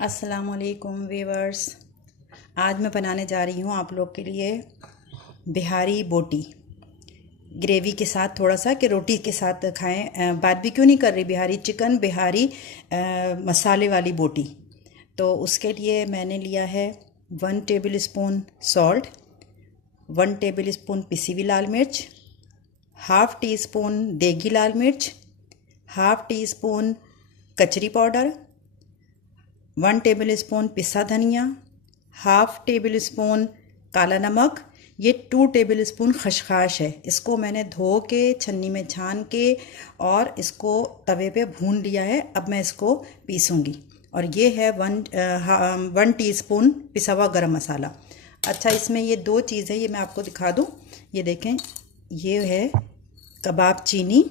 अस्सलामुअलैकुम वीवर्स। आज मैं बनाने जा रही हूँ आप लोग के लिए बिहारी बोटी ग्रेवी के साथ, थोड़ा सा कि रोटी के साथ खाएं। बारबेक्यू नहीं कर रही, बिहारी चिकन, बिहारी मसाले वाली बोटी। तो उसके लिए मैंने लिया है 1 table spoon salt, 1 table spoon पिसी हुई लाल मिर्च, हाफ़ टी स्पून देगी लाल मिर्च, हाफ़ टी स्पून कचरी पाउडर, 1 टेबल स्पून पिसा धनिया, हाफ़ टेबल स्पून काला नमक। ये 2 टेबल स्पून खसखस है। इसको मैंने धो के छन्नी में छान के और इसको तवे पे भून लिया है। अब मैं इसको पीसूँगी। और ये है 1 टीस्पून पिसा हुआ गरम मसाला। अच्छा, इसमें ये दो चीज़ है, ये मैं आपको दिखा दूँ। ये देखें, ये है कबाब चीनी,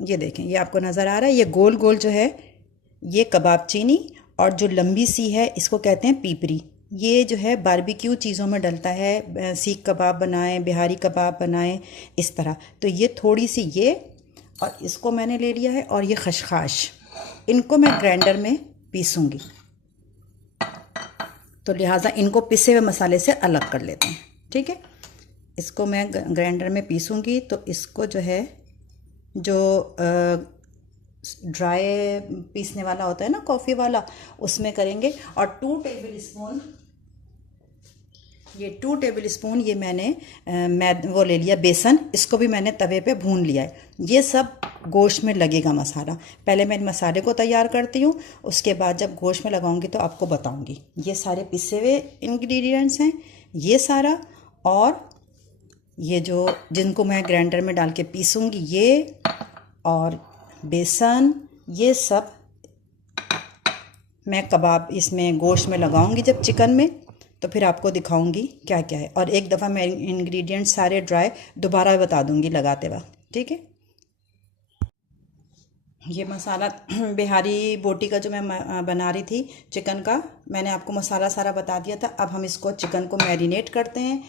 ये देखें, ये आपको नज़र आ रहा है। ये गोल गोल जो है ये कबाब चीनी, और जो लंबी सी है इसको कहते हैं पीपरी। ये जो है बारबेक्यू चीज़ों में डलता है, सीख कबाब बनाएं, बिहारी कबाब बनाएं, इस तरह। तो ये थोड़ी सी ये, और इसको मैंने ले लिया है, और ये खसखस, इनको मैं ग्राइंडर में पीसूँगी। तो लिहाजा इनको पिसे हुए मसाले से अलग कर लेते हैं, ठीक है। इसको मैं ग्राइंडर में पीसूँगी। तो इसको जो है, जो ड्राई पीसने वाला होता है ना, कॉफ़ी वाला, उसमें करेंगे। और 2 टेबल स्पून, ये 2 टेबल स्पून ये मैंने वो ले लिया बेसन। इसको भी मैंने तवे पे भून लिया है। ये सब गोश्त में लगेगा मसाला। पहले मैं मसाले को तैयार करती हूँ, उसके बाद जब गोश्त में लगाऊंगी तो आपको बताऊंगी। ये सारे पिसे हुए इंग्रेडिएंट्स हैं, ये सारा। और ये जो जिनको मैं ग्राइंडर में डाल के पीसूँगी, ये और बेसन, ये सब मैं कबाब इसमें गोश्त में लगाऊंगी जब चिकन में। तो फिर आपको दिखाऊंगी क्या क्या है। और एक दफ़ा मैं इंग्रेडिएंट्स सारे ड्राई दोबारा बता दूंगी लगाते वक्त, ठीक है। ये मसाला बिहारी बोटी का जो मैं बना रही थी चिकन का, मैंने आपको मसाला सारा बता दिया था। अब हम इसको चिकन को मैरिनेट करते हैं।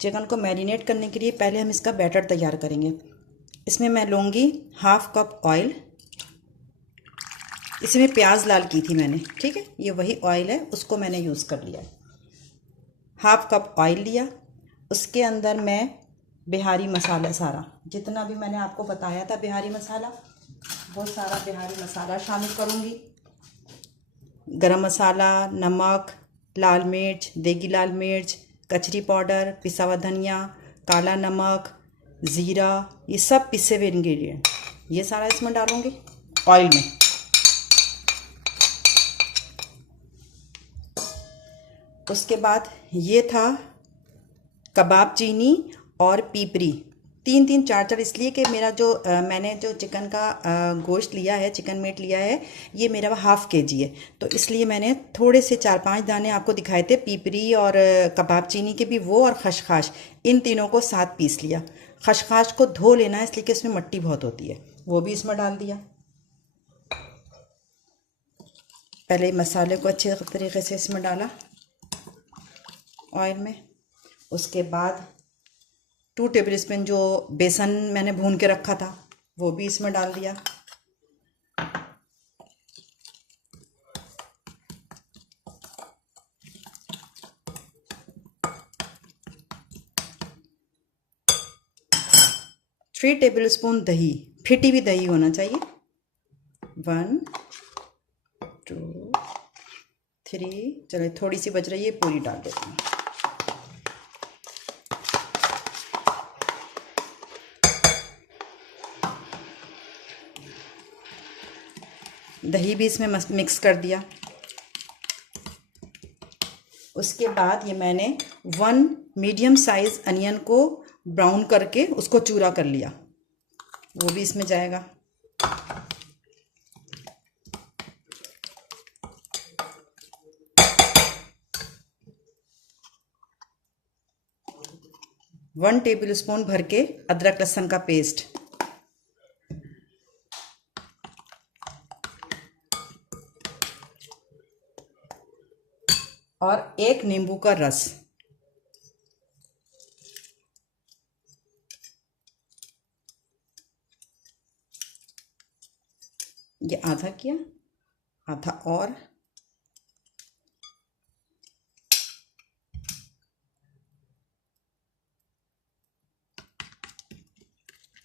चिकन को मैरिनेट करने के लिए पहले हम इसका बैटर तैयार करेंगे। इसमें मैं लूँगी 1/2 कप ऑयल। इसमें प्याज लाल की थी मैंने, ठीक है। ये वही ऑयल है, उसको मैंने यूज़ कर लिया। 1/2 कप ऑयल लिया। उसके अंदर मैं बिहारी मसाला सारा, जितना भी मैंने आपको बताया था बिहारी मसाला, वो सारा बिहारी मसाला शामिल करूँगी। गरम मसाला, नमक, लाल मिर्च, देगी लाल मिर्च, कचरी पाउडर, पिसा हुआ धनिया, काला नमक, ज़ीरा, ये सब पिसे हुए इंग्रेडिएंट, ये सारा इसमें डालूँगी ऑयल में। उसके बाद ये था कबाब चीनी और पीपरी, 3-3 4-4, इसलिए कि मेरा जो मैंने जो चिकन का गोश्त लिया है, चिकन मीट लिया है, ये मेरा 1/2 kg है। तो इसलिए मैंने थोड़े से 4-5 दाने आपको दिखाए थे पीपरी और कबाब चीनी के भी, वो और खसखस, इन तीनों को साथ पीस लिया। खसखस को धो लेना है, इसलिए कि इसमें मिट्टी बहुत होती है, वो भी इसमें डाल दिया। पहले मसाले को अच्छे तरीके से इसमें डाला ऑयल में। उसके बाद 2 टेबल स्पून जो बेसन मैंने भून के रखा था, वो भी इसमें डाल दिया। थ्री 3 टेबल स्पून दही, फिटी हुई दही होना चाहिए। 1 2 3, चलिए थोड़ी सी बच रही है, पूरी डाल देती हूँ। दही भी इसमें मिक्स कर दिया। उसके बाद ये मैंने 1 मीडियम साइज़ अनियन को ब्राउन करके उसको चूरा कर लिया, वो भी इसमें जाएगा। वन टेबल स्पून भर के अदरक लहसुन का पेस्ट, और 1 नींबू का रस। ये आधा किया, आधा और,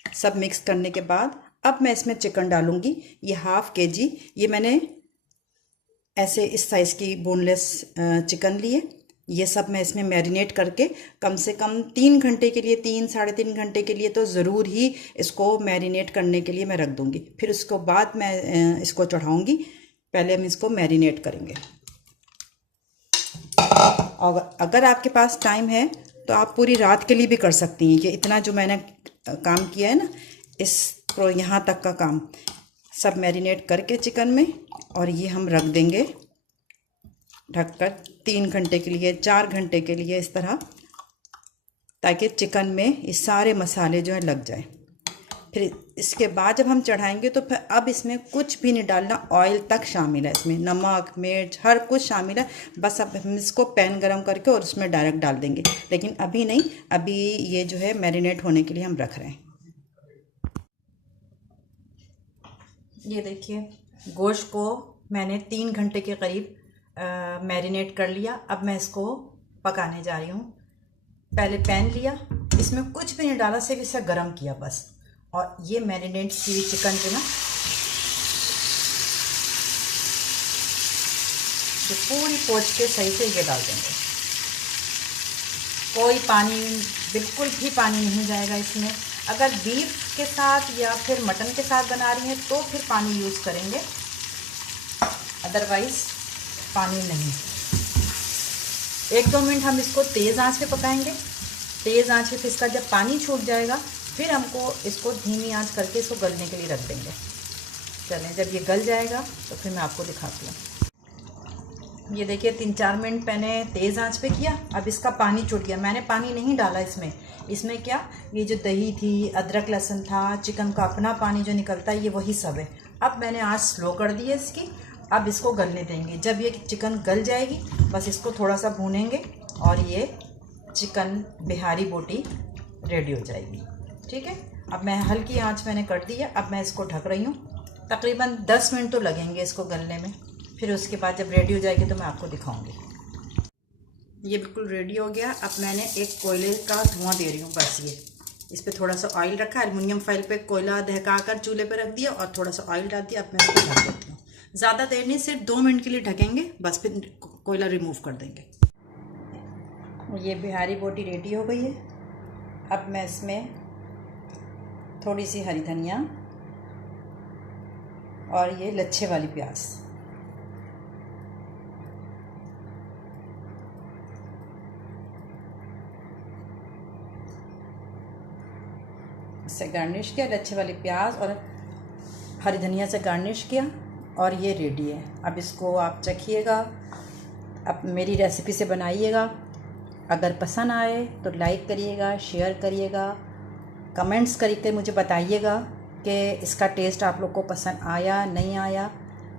सब मिक्स करने के बाद अब मैं इसमें चिकन डालूंगी। ये ½ kg ये मैंने ऐसे इस साइज़ की बोनलेस चिकन लिए। ये सब मैं इसमें मैरिनेट करके कम से कम 3 घंटे के लिए, 3-3.5 घंटे के लिए तो ज़रूर ही इसको मैरिनेट करने के लिए मैं रख दूँगी। फिर उसके बाद मैं इसको चढ़ाऊँगी। पहले हम इसको मैरिनेट करेंगे। और अगर आपके पास टाइम है तो आप पूरी रात के लिए भी कर सकती हैं। ये इतना जो मैंने काम किया है ना, इसको यहाँ तक का काम सब मैरिनेट करके चिकन में, और ये हम रख देंगे ढककर 3 घंटे के लिए, 4 घंटे के लिए, इस तरह, ताकि चिकन में ये सारे मसाले जो है लग जाए। फिर इसके बाद जब हम चढ़ाएंगे तो फिर अब इसमें कुछ भी नहीं डालना, ऑयल तक शामिल है इसमें, नमक मिर्च हर कुछ शामिल है। बस अब हम इसको पैन गरम करके और उसमें डायरेक्ट डाल देंगे, लेकिन अभी नहीं, अभी ये जो है मैरिनेट होने के लिए हम रख रहे हैं। ये देखिए गोश्त को मैंने 3 घंटे के करीब मैरिनेट कर लिया। अब मैं इसको पकाने जा रही हूँ। पहले पैन लिया, इसमें कुछ भी नहीं डाला, सिर्फ इसे गरम किया बस। और ये मैरिनेट की हुई चिकन जो ना, जो पूरी पोंछ के सही से ये डाल देंगे। कोई पानी, बिल्कुल भी पानी नहीं जाएगा इसमें। अगर बीफ के साथ या फिर मटन के साथ बना रही हैं तो फिर पानी यूज़ करेंगे, अदरवाइज़ पानी नहीं। 1-2 मिनट हम इसको तेज़ आंच पे पकाएंगे। तेज़ आंच पे फिर इसका जब पानी छूट जाएगा फिर हमको इसको धीमी आंच करके इसको गलने के लिए रख देंगे। चलें, जब ये गल जाएगा तो फिर मैं आपको दिखाती हूँ। ये देखिए 3-4 मिनट मैंने तेज़ आंच पे किया। अब इसका पानी छूट गया। मैंने पानी नहीं डाला इसमें क्या, ये जो दही थी, अदरक लहसुन था, चिकन का अपना पानी जो निकलता है, ये वही सब है। अब मैंने आंच स्लो कर दी है इसकी। अब इसको गलने देंगे। जब ये चिकन गल जाएगी बस इसको थोड़ा सा भूनेंगे और ये चिकन बिहारी बोटी रेडी हो जाएगी। ठीक है, अब मैं हल्की आंच मैंने कर दी है। अब मैं इसको ढक रही हूँ। तकरीबन 10 मिनट तो लगेंगे इसको गलने में। फिर उसके बाद जब रेडी हो जाएगी तो मैं आपको दिखाऊंगी। ये बिल्कुल रेडी हो गया। अब मैंने एक कोयले का धुआं दे रही हूँ, बस ये इस पर थोड़ा सा ऑयल रखा, एल्युमिनियम फाइल पे कोयला दहका कर चूल्हे पे रख दिया और थोड़ा सा ऑयल डाल दिया। अब मैं इसको ढक देती हूँ। ज़्यादा देर नहीं, सिर्फ 2 मिनट के लिए ढकेंगे बस, फिर कोयला रिमूव कर देंगे। ये बिहारी बोटी रेडी हो गई है। अब मैं इसमें थोड़ी सी हरी धनिया और ये लच्छे वाली प्याज, इससे गार्निश किया, लच्छे वाली प्याज और हरी धनिया से गार्निश किया और ये रेडी है। अब इसको आप चखिएगा, अब मेरी रेसिपी से बनाइएगा। अगर पसंद आए तो लाइक करिएगा, शेयर करिएगा, कमेंट्स करके मुझे बताइएगा कि इसका टेस्ट आप लोग को पसंद आया नहीं आया,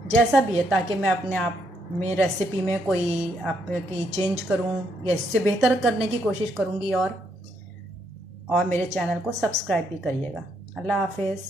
जैसा भी है, ताकि मैं अपने आप में रेसिपी में कोई आपकी चेंज करूं या इससे बेहतर करने की कोशिश करूंगी। और मेरे चैनल को सब्सक्राइब भी करिएगा। अल्लाह हाफिज़।